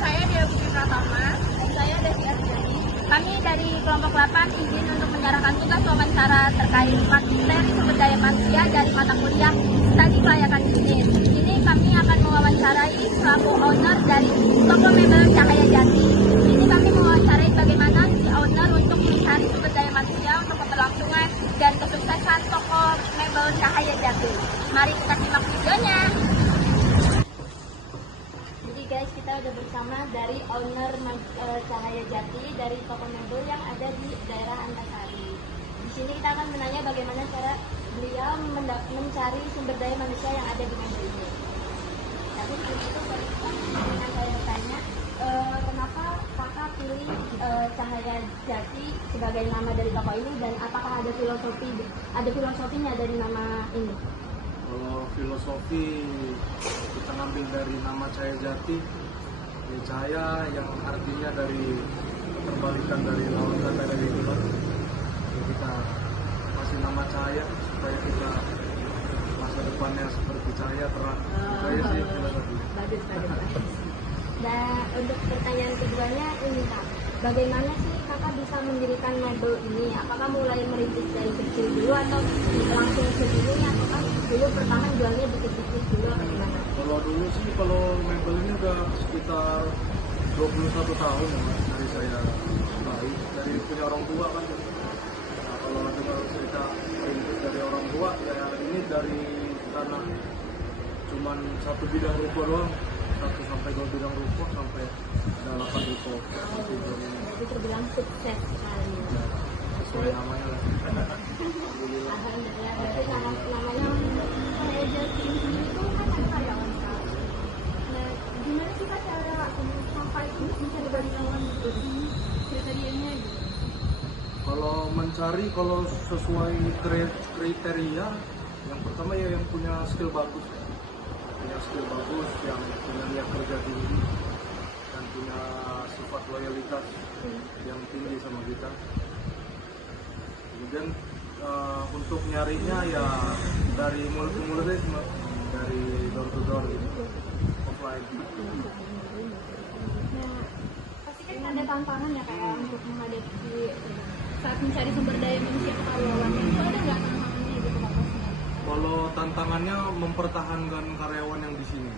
saya Dewi Putri Pratama. Dan saya Desi Arjani. Kami dari kelompok 8 izin untuk menyerahkan tugas wawancara terkait materi sumber daya manusia dari mata kuliah Studi Kelayakan Bisnis. Di sini kami akan mewawancarai selaku owner dari toko mebel Cahaya Jati. Di sini kami mewawancarai bagaimana si owner untuk mencari sumber daya manusia untuk keberlangsungan dan kesuksesan toko mebel Cahaya Jati. Mari kita simak videonya. Jadi guys, kita udah bersama dari owner Cahaya Jati dari toko mebel yang ada di daerah Antasari. Di sini kita akan menanya bagaimana cara beliau mencari sumber daya manusia yang ada di mebel ini. Tapi sebelum itu dengan saya bertanya, kenapa kakak pilih Cahaya Jati sebagai nama dari toko ini, dan apakah ada filosofinya dari nama ini? Kalau filosofi kita ngambil dari nama Cahaya Jati, ya cahaya yang artinya dari keterbalikan dari lawan kata dari gelap. Jadi kita kasih nama cahaya supaya kita masa depannya seperti cahaya terang. Saya sih filosofi. Bagus. Dan untuk pertanyaan keduanya ini Kak, bagaimana sih kakak bisa mendirikan mebel ini? Apakah mulai merintis dari kecil dulu atau langsung segini, atau dulu pertama jualnya dikit-dikit dulu atau gimana? Kalau dulu sih, kalau mebel ini udah sekitar 21 tahun ya Mas, dari saya baik, dari punya orang tua kan. Nah, kalau dengar cerita perintis dari orang tua, ya ini dari tanah cuman satu bidang ruko doang, 1 sampai 2 bidang ruko sampai ada 8 ruko. Jadi terbilang sukses sekali. Ya, sesuai namanya lah. Alhamdulillah. Alhamdulillah. Berarti namanya Cahaya Jati ini itu kan ada karyawan Kak. Nah, gimana sih Kak cara sampai mencari karyawan gitu? Kriterianya gitu. Kalau mencari, kalau sesuai kriteria, yang pertama ya yang punya skill bagus, yang punya niat kerja tinggi, dan punya sifat loyalitas yang tinggi sama kita. Kemudian untuk nyarinya ya dari mulut ke mulut, dari door to door gitu, offline. Nah, pasti kan ada tantangan ya kayak untuk menghadapi saat mencari sumber daya manusia ke karyawan. Itu ada nggak tantangannya gitu Kak? Kalau tantangannya mempertahankan karyawan yang di sini.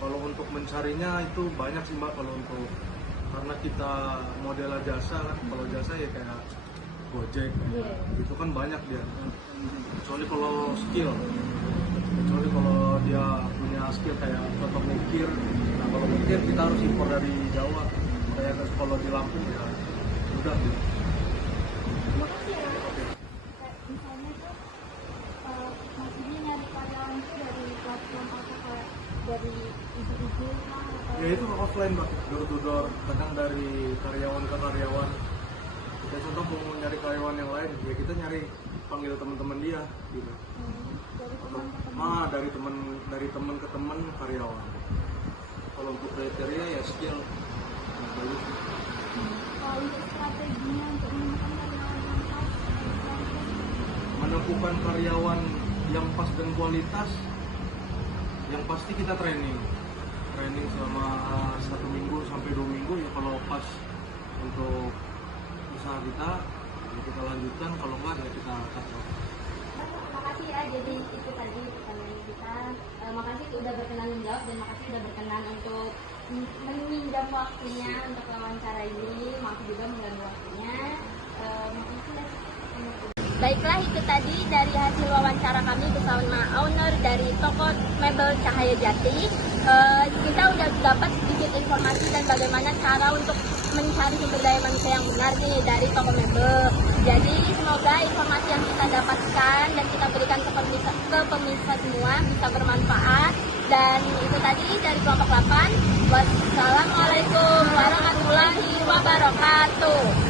Kalau untuk mencarinya itu banyak sih Mbak, kalau untuk karena kita model jasa kan, kalau jasa ya kayak Gojek, itu kan banyak dia. Kecuali kalau dia punya skill kayak contoh mikir. Nah kalau mikir kita harus impor dari Jawa. Kayak kalau di Lampung ya udah gitu. Terima kasih ya. Misalnya tuh maksudnya nyari karyawan itu dari platform apa, kayak dari ibu-ibu lah atau? Ya itu offline Mbak, door to door, kadang dari karyawan ke karyawan. Ya contoh mau nyari karyawan yang lain, ya kita panggil teman-teman dia gitu. Dari teman ke teman. Dari teman ke teman karyawan. Kalau untuk kriteria ya skill. Nah, bagus. Kalau untuk strateginya untuk menemukan karyawan yang pas, Menemukan karyawan yang pas dan kualitas, yang pasti kita training selama 1 minggu sampai 2 minggu ya. Kalau pas untuk usaha kita ya kita lanjutkan, kalau enggak ya kita cut off. makasih ya, jadi itu tadi pertanyaan kita. Makasih sudah berkenan menjawab, dan makasih sudah berkenan untuk meminjam waktunya untuk wawancara ini. Maaf juga mengganggu waktunya. Makasih ya. Baiklah, itu tadi dari hasil wawancara kami bersama owner dari toko mebel Cahaya Jati. Kita udah dapat sedikit informasi dan bagaimana cara untuk mencari sumber daya manusia yang benar nih dari toko mebel. Jadi semoga informasi yang kita dapatkan dan kita berikan ke pemirsa semua bisa bermanfaat. Dan itu tadi dari kelompok 8. Wassalamualaikum warahmatullahi wabarakatuh.